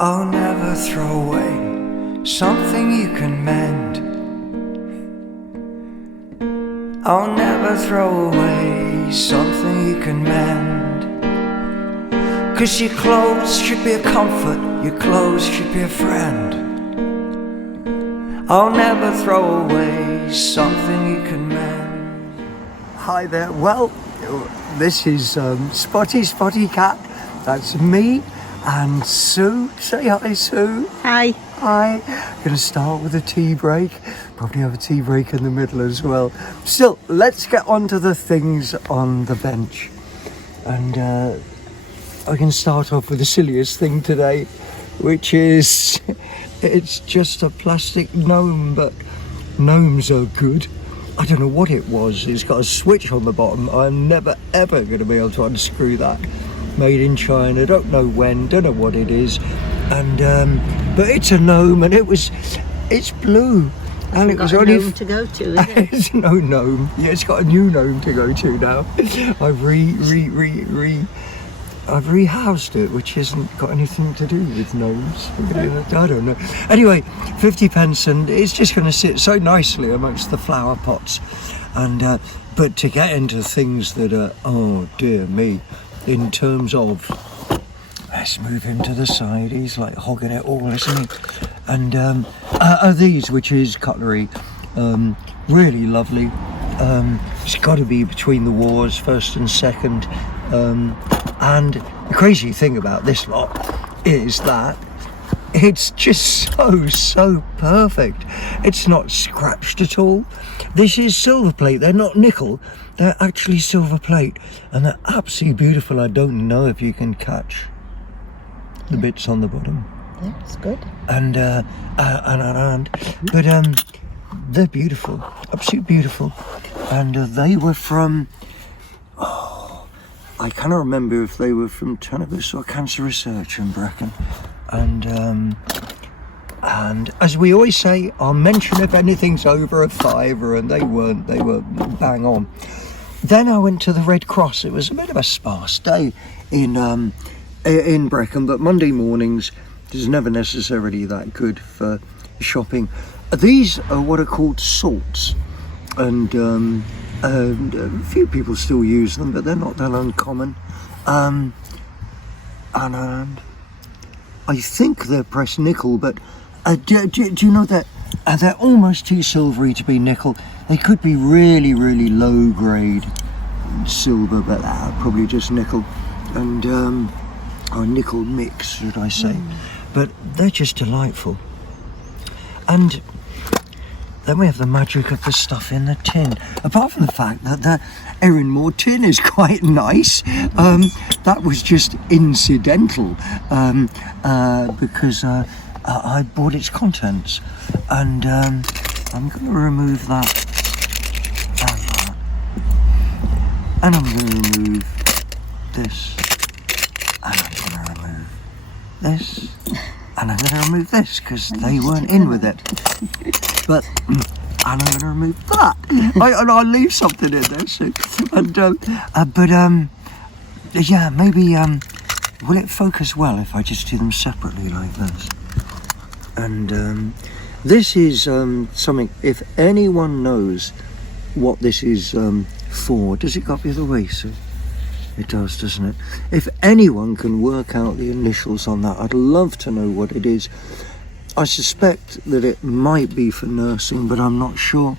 I'll never throw away something you can mend. I'll never throw away something you can mend. 'Cause your clothes should be a comfort, your clothes should be a friend. I'll never throw away something you can mend. Hi there, well, this is Spotty Cat, that's me. And Sue, say hi Sue. Hi. Hi. Gonna start with a tea break. Probably have a tea break in the middle as well. Still, let's get on to the things on the bench. And I can start off with the silliest thing today, which is, it's just a plastic gnome, but gnomes are good. I don't know what it was. It's got a switch on the bottom. I'm never ever gonna be able to unscrew that. Made in China, don't know when, don't know what it is, and but it's a gnome, and it's blue, and it was only gnome to go to, isn't it? It's no gnome. Yeah, it's got a new gnome to go to now. I've I've rehoused it, which hasn't got anything to do with gnomes. I don't know. Anyway, 50 pence, and it's just going to sit so nicely amongst the flower pots, and but to get into things that are, oh dear me. In terms of, let's move him to the side, he's like hogging it all, isn't he? And are these, which is Cutlery, really lovely. It's got to be between the wars, first and second. And the crazy thing about this lot is that it's just so perfect. It's not scratched at all. This is silver plate, they're not nickel. They're actually silver plate, and they're absolutely beautiful. I don't know if you can catch the bits on the bottom. Yeah, it's good. And but they're beautiful, absolutely beautiful. And they were from, I cannot remember if they were from Tenebris or Cancer Research in Brecon. And as we always say, I'll mention if anything's over a £5, and they were bang on. Then I went to the Red Cross. It was a bit of a sparse day in Brecon, but Monday mornings is never necessarily that good for shopping. These are what are called salts, and a few people still use them, but they're not that uncommon. And I think they're pressed nickel, but do you know that they're almost too silvery to be nickel? They could be really, really low grade silver, but probably just nickel, and or nickel mix, should I say. But they're just delightful. And then we have the magic of the stuff in the tin. Apart from the fact that the Erin Moore tin is quite nice, that was just incidental, because I bought its contents, and I'm going to remove that, and I'm going to remove this, and I'm going to remove this, and I'm going to remove this because they weren't in with it. But and I'm going to remove that. I'll leave something in there soon. And yeah, maybe will it focus well if I just do them separately like this? And this is something. If anyone knows what this is for, does it go up the other way? So it does, doesn't it? If anyone can work out the initials on that, I'd love to know what it is. I suspect that it might be for nursing, but I'm not sure.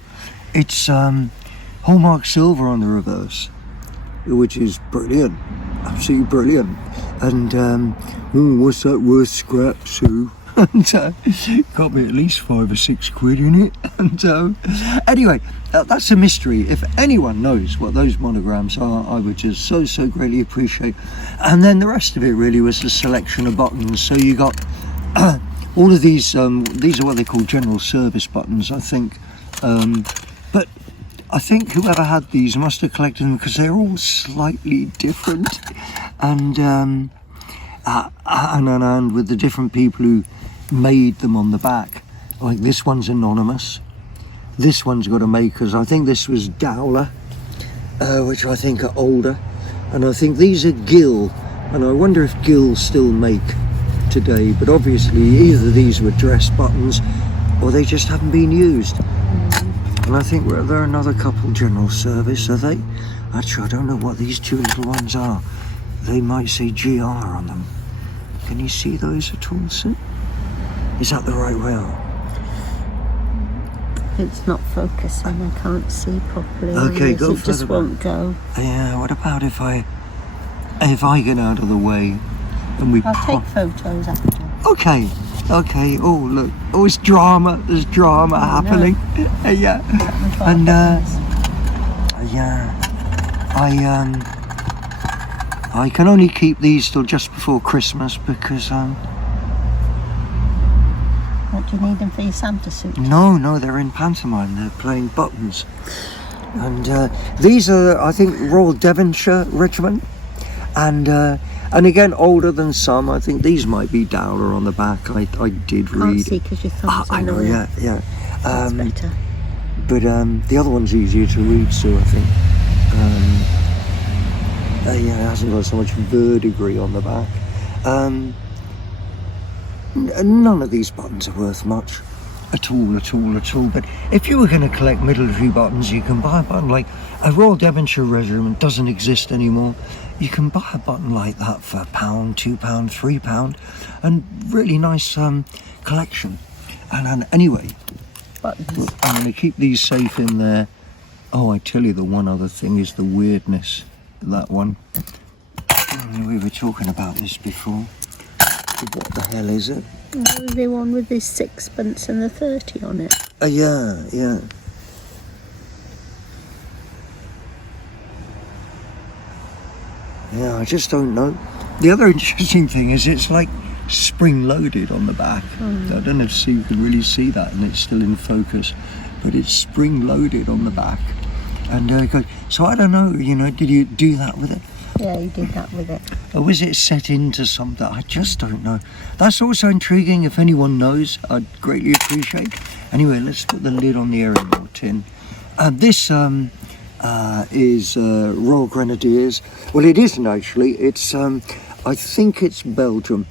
It's hallmark silver on the reverse, which is brilliant, absolutely brilliant. And what's that worth, scrap, Sue? And got me at least 5 or 6 quid in it. And anyway, that's a mystery. If anyone knows what those monograms are, I would just so greatly appreciate. And then the rest of it really was a selection of buttons. So you got all of these are what they call general service buttons, I think. But I think whoever had these must have collected them because they're all slightly different, and with the different people who made them on the back. Like this one's anonymous. This one's got a makers. I think this was Dowler, which I think are older, and I think these are Gill, and I wonder if Gill still make today. But obviously, either these were dress buttons, or they just haven't been used. And I think they're another couple general service, are they? Actually, I don't know what these two little ones are. They might say GR on them. Can you see those at all, Sue? Is that the right way on? It's not focusing. I can't see properly. Okay, go it just further won't go. Yeah, what about if I get out of the way and we... I'll take photos after. Okay. Oh, look. Oh, it's drama. There's drama happening. Yeah. And, I can only keep these till just before Christmas because, What do you need them for your Santa suit? No, they're in pantomime. They're playing buttons. And, these are, I think, Royal Devonshire Regiment. And again, older than some. I think these might be Dowler on the back. I did read. Can't see because your thumb's I know, yeah. That's better. But the other one's easier to read, so I think. It hasn't got so much verdigris on the back. None of these buttons are worth much. At all. But if you were going to collect military buttons, you can buy a button like a Royal Devonshire Regiment doesn't exist anymore. You can buy a button like that for £1, £2, £3, and really nice collection. And anyway, Buttons. I'm going to keep these safe in there. Oh, I tell you, the one other thing is the weirdness. That one. We were talking about this before. What the hell is it? The one with the 6pence and the 30 on it. Yeah. Yeah, I just don't know. The other interesting thing is it's like spring-loaded on the back. I don't know if you can really see that, and it's still in focus, but it's spring-loaded on the back. And so I don't know, did you do that with it? Yeah, you did that with it. Or was it set into something? I just don't know. That's also intriguing. If anyone knows, I'd greatly appreciate. Anyway, let's put the lid on the Aeroball tin. This is Royal Grenadiers. Well, it isn't actually. It's I think it's Belgium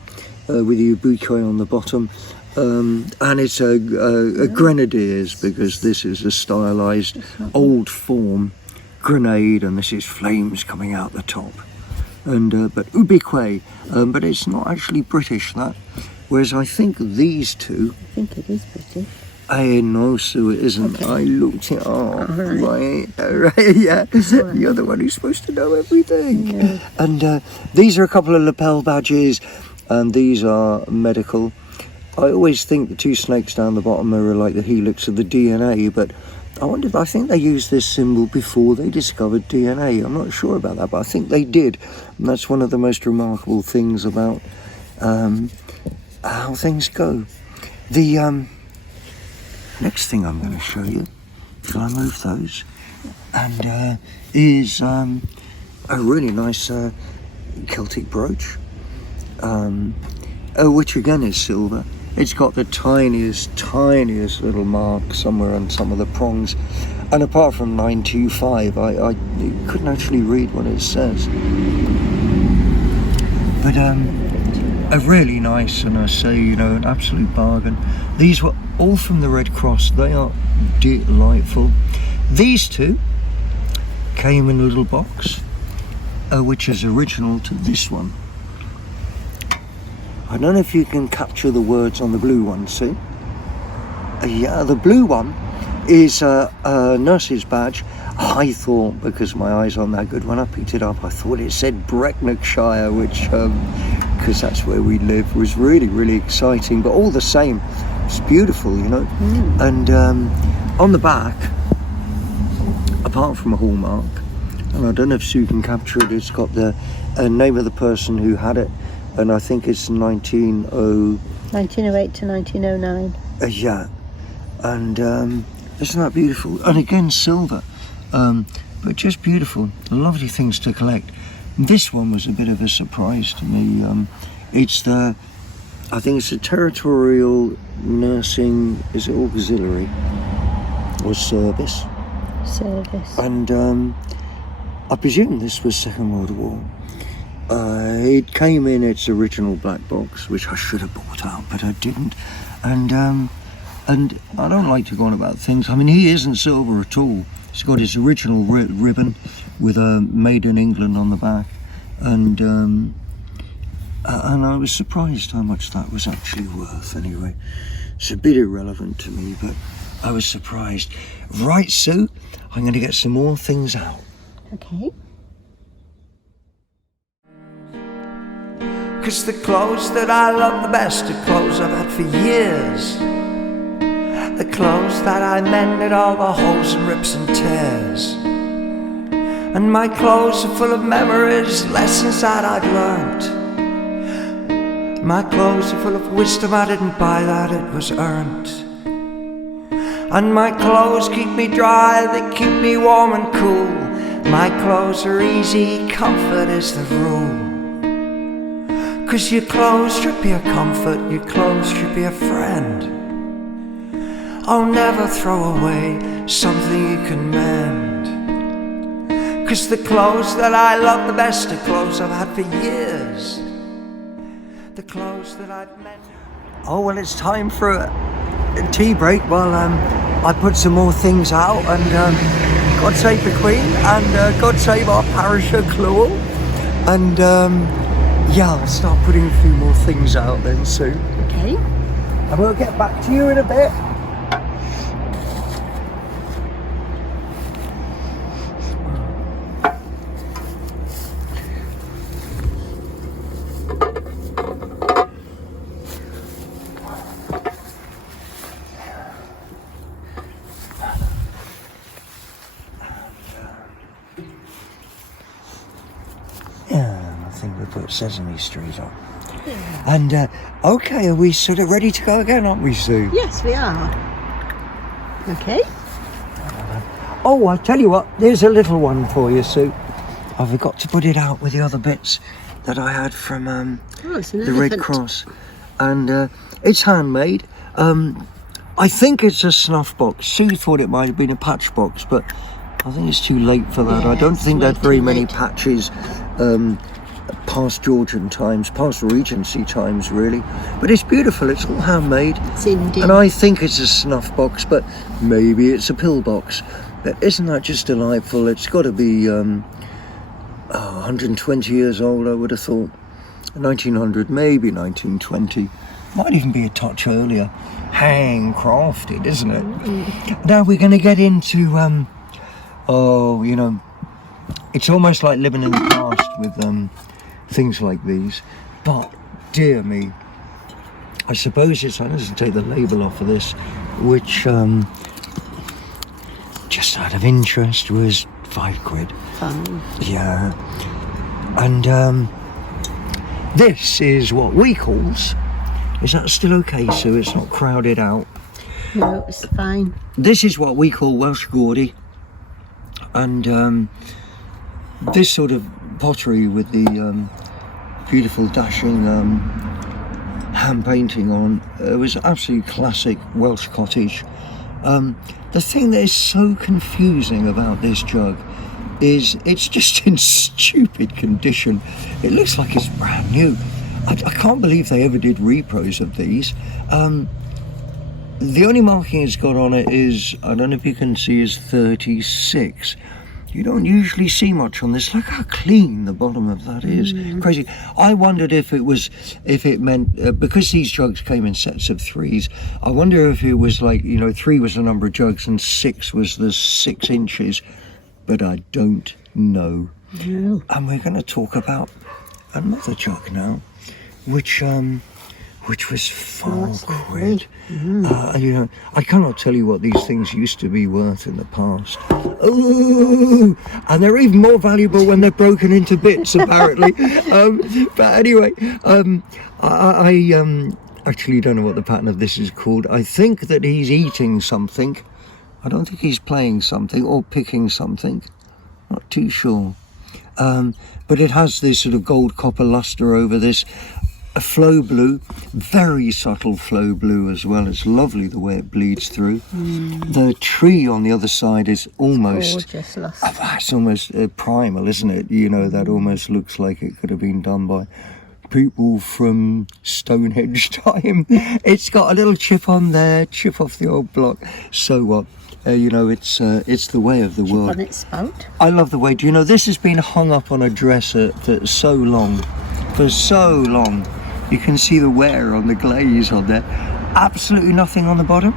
with the bouquet on the bottom. And it's a Grenadiers because this is a stylised old form grenade, and this is flames coming out the top. And but ubique, but it's not actually British, that. Whereas I think these two... I think it is British. No, Sue, it isn't. Okay. I looked it up. Right, yeah. Right. You're the one who's supposed to know everything. Yeah. And these are a couple of lapel badges, and these are medical. I always think the two snakes down the bottom are like the helix of the DNA, but I think they used this symbol before they discovered DNA. I'm not sure about that, but I think they did. And that's one of the most remarkable things about how things go. The next thing I'm going to show you, shall I move those? And is a really nice Celtic brooch, which again is silver. It's got the tiniest little mark somewhere on some of the prongs. And apart from 925, I couldn't actually read what it says. But a really nice, and I say, an absolute bargain. These were all from the Red Cross. They are delightful. These two came in a little box, which is original to this one. I don't know if you can capture the words on the blue one, see? Yeah, the blue one is a nurse's badge. I thought, because my eyes aren't that good, when I picked it up, I thought it said Brecknockshire, which, because that's where we live, was really, really exciting. But all the same, it's beautiful, And on the back, apart from a hallmark, and I don't know if Sue can capture it, it's got the name of the person who had it. And I think it's 1908 to 1909. Yeah, and isn't that beautiful? And again, silver. but just beautiful, lovely things to collect. This one was a bit of a surprise to me. I think it's a territorial nursing, is it auxiliary or service? Service. And I presume this was Second World War. It came in its original black box, which I should have bought out, but I didn't. And I don't like to go on about things. I mean, he isn't silver at all. He's got his original ribbon with "Made in England" on the back, and I was surprised how much that was actually worth. Anyway, it's a bit irrelevant to me, but I was surprised. Right, Sue, I'm going to get some more things out. Okay. 'Cause the clothes that I love the best are clothes I've had for years. The clothes that I mended all the holes and rips and tears. And my clothes are full of memories, lessons that I've learnt. My clothes are full of wisdom I didn't buy, that it was earned. And my clothes keep me dry, they keep me warm and cool. My clothes are easy, comfort is the rule. 'Cause your clothes should be a comfort, your clothes should be a friend. Oh, never throw away something you can mend. 'Cause the clothes that I love the best are clothes I've had for years. The clothes that I've mended. Oh, well, it's time for a tea break while I put some more things out, and God save the Queen, and God save our parish of Clewell. And yeah, I'll start putting a few more things out then soon. Okay. And we'll get back to you in a bit. Put Sesame Street on. Yeah. And okay, are we sort of ready to go again, aren't we, Sue? Yes, we are. Okay. Oh, I tell you what, there's a little one for you, Sue. I forgot to put it out with the other bits that I had from the Red Cross, and it's handmade. I think it's a snuff box. Sue thought it might have been a patch box, but I think it's too late for that. Yeah, I don't think there's very many late. patches past Georgian times, past Regency times really, but it's beautiful. It's all handmade. It's Indian. And I think it's a snuff box, but maybe it's a pill box. But isn't that just delightful? It's got to be 120 years old, I would have thought. 1900, maybe 1920. Might even be a touch earlier. Handcrafted, isn't it? Mm-hmm. Now we're going to get into you know, it's almost like living in the past with things like these, but dear me, I suppose it's, I just take the label off of this, which just out of interest was £5. Fun. Yeah. And this is what we calls, is that still okay, Sue? It's not crowded out? No, it's fine. This is what we call Welsh gaudy, and this sort of pottery with the beautiful dashing hand painting on, it was absolutely classic Welsh cottage. The thing that is so confusing about this jug is it's just in stupid condition. It looks like it's brand new. I can't believe they ever did repros of these. The only marking it's got on it is, I don't know if you can see, is 36. You don't usually see much on this. Look how clean the bottom of that is. Crazy. I wondered if it meant, because these jugs came in sets of 3s, I wonder if it was like, you know, 3 was the number of jugs and 6 was the 6 inches, but I don't know. No. And we're going to talk about another jug now, which was £4. You know, I cannot tell you what these things used to be worth in the past. Ooh, and they're even more valuable when they're broken into bits, apparently. But anyway, I actually don't know what the pattern of this is called. I think that he's eating something. I don't think he's playing something or picking something. Not too sure. But it has this sort of gold copper luster over this. A flow blue, very subtle flow blue as well. It's lovely the way it bleeds through. The tree on the other side is almost gorgeous luster. it's almost primal, isn't it? You know, that almost looks like it could have been done by people from Stonehenge time. It's got a little chip on there, chip off the old block. So what? You know, it's the way of the world. On its spout. I love the way. Do you know, this has been hung up on a dresser for so long. For so long. You can see the wear on the glaze on there. Absolutely nothing on the bottom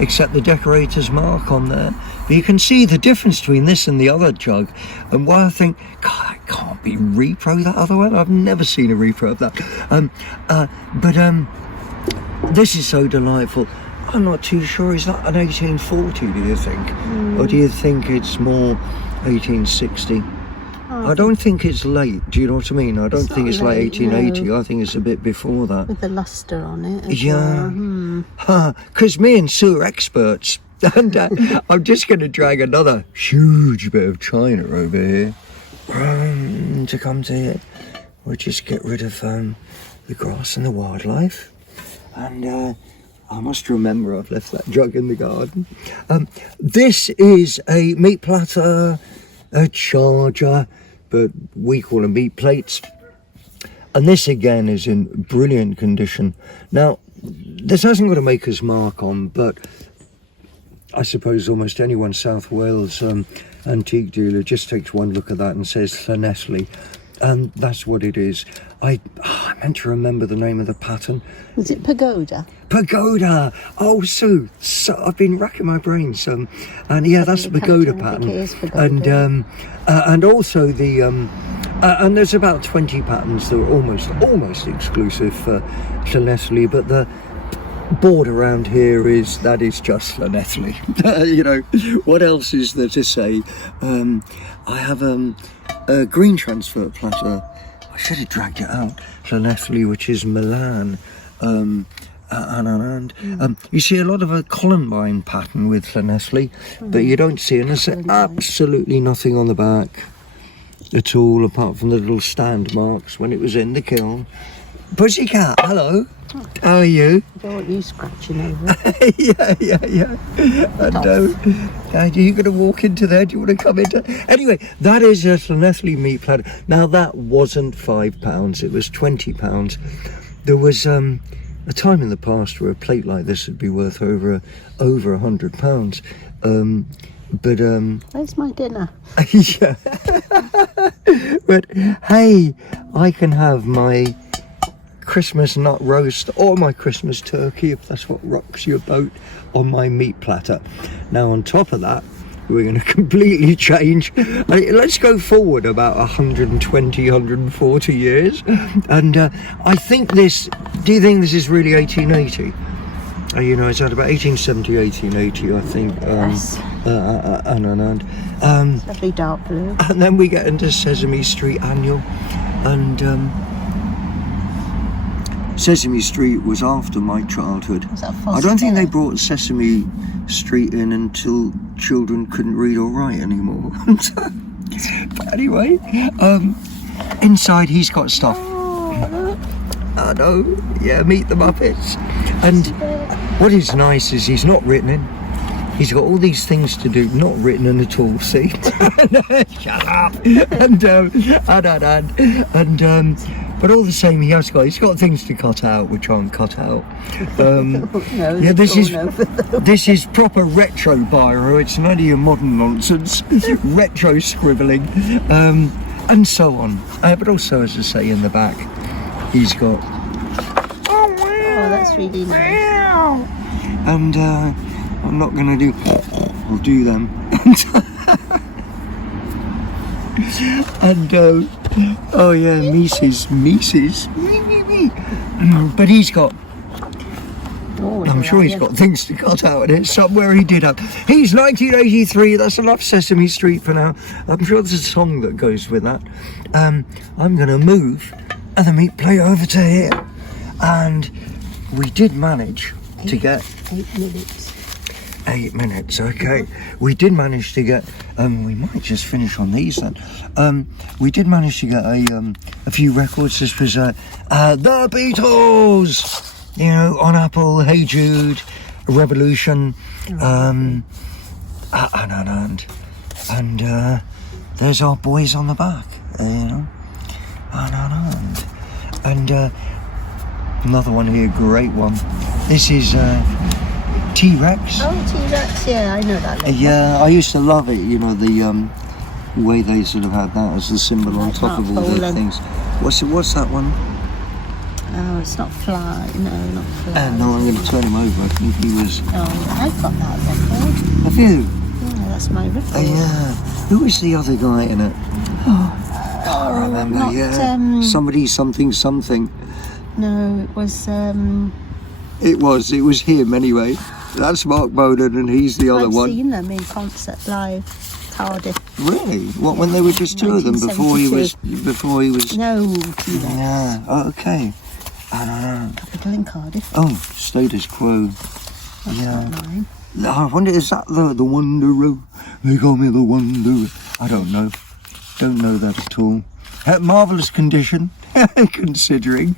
except the decorator's mark on there. But you can see the difference between this and the other jug. And why I think, God, that can't be repro, that other one. I've never seen a repro of that. This is so delightful. I'm not too sure. Is that an 1840, do you think? Or do you think it's more 1860? I don't think it's late, do you know what I mean? I don't think it's like 1880, no. I think it's a bit before that. With the luster on it as yeah. well. Because me and Sue are experts. And I'm just going to drag another huge bit of china over here to come to here. We'll just get rid of the grass and the wildlife. And I must remember I've left that jug in the garden. This is a meat platter, a charger, but we call them meat plates. And this again is in brilliant condition. Now, this hasn't got a maker's mark on, but I suppose almost anyone South Wales antique dealer just takes one look at that and says Llanelly. And that's what it is. I meant to remember the name of the pattern. Is it pagoda? Pagoda! Oh, Sue, so I've been racking my brains. And yeah, that's the pagoda pattern. I think it is pagoda. And also the and there's about 20 patterns that are almost exclusive for Llanelly, but the board around here is just Llanelly. You know, what else is there to say? I have a green transfer platter. I should have dragged it out. Llanelly, which is Milan. You see a lot of a columbine pattern with Llanelly, but you don't see, and there's absolutely nothing on the back at all, apart from the little stand marks when it was in the kiln. Pussycat, hello. How are you? I don't want you scratching over it. yeah. And are you going to walk into there? Do you want to come into? Anyway, that is a Llanelly meat platter. Now that wasn't £5; it was £20. There was a time in the past where a plate like this would be worth over £100. But where's my dinner? Yeah. But hey, I can have my Christmas nut roast or my Christmas turkey, if that's what rocks your boat, on my meat platter. Now on top of that, we're going to completely change. Let's go forward about 120, 140 years. And I think this, do you think this is really 1880? You know, it's at about 1870, 1880, I think. Yes. It's lovely dark blue. And then we get into Sesame Street Annual. And Sesame Street was after my childhood. Was that I don't think they brought Sesame Street in until children couldn't read or write anymore. But anyway, inside he's got stuff. I know, yeah, Meet the Muppets. And what is nice is he's not written in. He's got all these things to do, not written in at all, see? Shut up! But all the same, he's got things to cut out, which aren't cut out. Yeah, this is proper retro biro. It's none of your modern nonsense, retro scribbling, and so on. But also, as I say, in the back, he's got. Oh, that's really nice. And I'm not going to do. I'll do them. And oh yeah, Mises. But he's got. I'm sure he's got things to cut out in it somewhere. He did have. He's 1983. That's enough Sesame Street for now. I'm sure there's a song that goes with that. I'm going to move the meat plate over to here, and we did manage to get 8 minutes. 8 minutes, okay. We did manage to get, we might just finish on these then. We did manage to get a few records. This was The Beatles, you know, on Apple, Hey Jude, Revolution, and there's our boys on the back, you know, and another one here, great one. This is T-Rex. Oh, T-Rex, yeah, I know that one. Yeah, I used to love it, you know, the way they sort of had that as the symbol on top of all their things. What's that one? Oh, it's not Fly, no, not Fly. No, I'm going to turn him over. I think he was... Oh, I've got that record. Have you? Yeah, that's my record. Yeah. Who was the other guy in it? I remember, not, yeah. Somebody, something. No, it was... It was him anyway. That's Mark Bowden, and he's the other one. I've seen them in concert live, Cardiff. Really? What, when they were just two of them before he was? No, T-Rex. Yeah. Oh, okay. I don't know. Capital in Cardiff. Oh, status quo. That's not mine. I wonder, is that the Wanderer? They call me the Wanderer. I don't know. Don't know that at all. Marvellous condition, considering.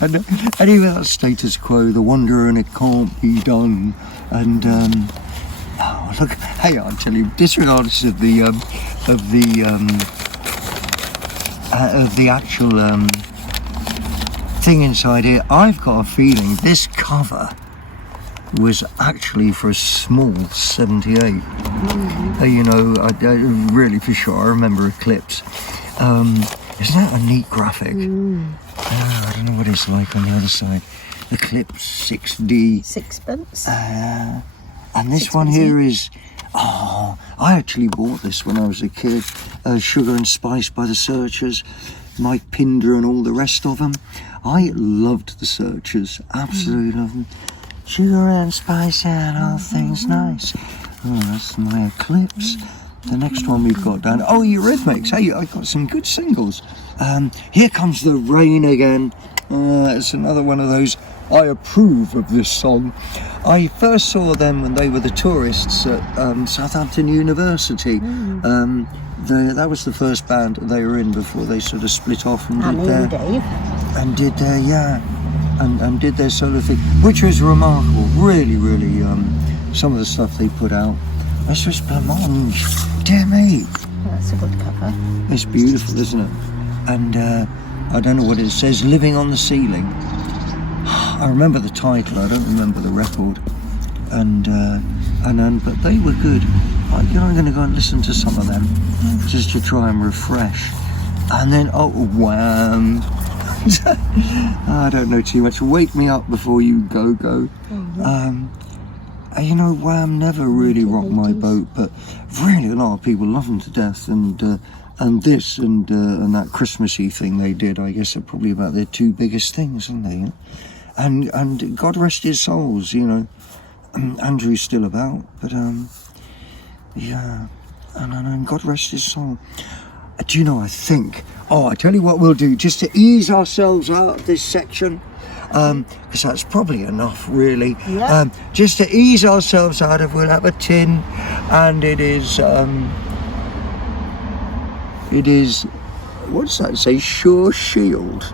And anyway, that's status quo, the Wanderer, and it can't be done. And oh look, hey, I'll tell you, disregardless of the actual thing inside here, I've got a feeling this cover was actually for a small 78. You know, I really for sure, I remember Eclipse. Isn't that a neat graphic? I don't know what it's like on the other side. Eclipse 6D. Sixpence. And this one here is, I actually bought this when I was a kid. Sugar and Spice by the Searchers, Mike Pinder and all the rest of them. I loved the Searchers, absolutely loved them. Sugar and Spice and all things nice. Oh, that's my Eclipse. The next one we've got down, Eurythmics. Hey, I got some good singles. Here Comes the Rain again. It's another one of those. I approve of this song. I first saw them when they were the tourists at Southampton University. That was the first band they were in before they sort of split off and did their solo thing, which was remarkable. Really, really. Some of the stuff they put out. This was Blancmange. Dear me. That's a good cover. It's beautiful, isn't it? And I don't know what it says. Living on the Ceiling. I remember the title. I don't remember the record. But they were good. I'm going to go and listen to some of them just to try and refresh. And then Wham. I don't know too much. Wake Me Up Before You Go. You know, Wham never really rocked my boat, but really a lot of people love them to death, and this and that Christmassy thing they did, I guess, are probably about their two biggest things, aren't they? And God rest his souls, you know. Andrew's still about, but yeah, and God rest his soul. Do you know, I think, I tell you what we'll do, just to ease ourselves out of this section, because that's probably enough, really. Yeah. Just to ease ourselves out of, we'll have a tin, and it is, what does that say? Sure Shield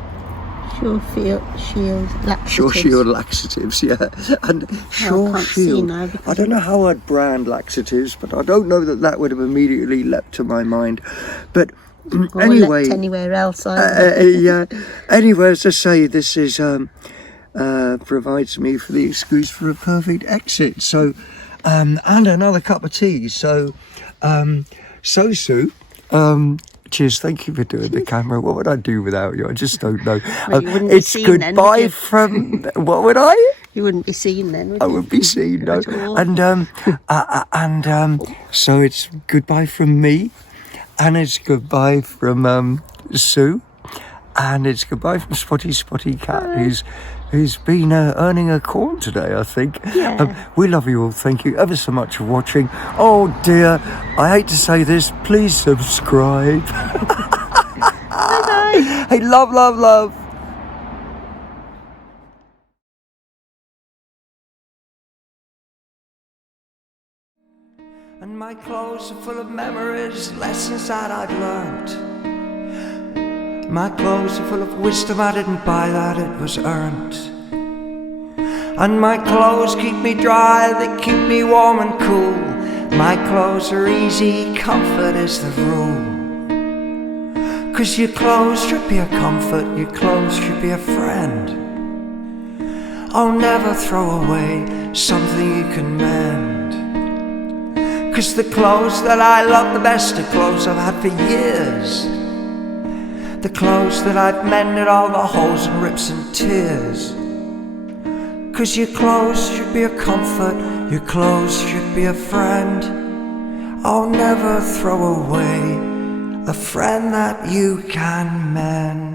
laxatives. Sure Shield laxatives, yeah. And Sure Shield. I don't know how I'd brand laxatives, but I don't know that would have immediately leapt to my mind. But anyway, anywhere else. Yeah. Anyway, as I say, this is provides me for the excuse for a perfect exit. So, and another cup of tea. So, Sue. Cheers, thank you for doing the camera. What would I do without you? I just don't know. Well, it's goodbye from... What would I? You wouldn't be seen then, would you? I wouldn't be seen, no. And so it's goodbye from me, and it's goodbye from Sue, and it's goodbye from Spotty Cat, who's been earning a corn today, I think. Yeah. We love you all. Thank you ever so much for watching. Oh dear, I hate to say this. Please subscribe. Bye-bye. Hey, love. my clothes are full of memories, lessons that I'd learnt. My clothes are full of wisdom I didn't buy, that it was earned. And my clothes keep me dry, they keep me warm and cool. My clothes are easy, comfort is the rule. 'Cause your clothes should be a comfort, your clothes should be a friend. Oh, never throw away something you can mend. 'Cause the clothes that I love the best are clothes I've had for years. The clothes that I've mended all the holes and rips and tears. 'Cause your clothes should be a comfort, your clothes should be a friend. Oh, never throw away a friend that you can mend.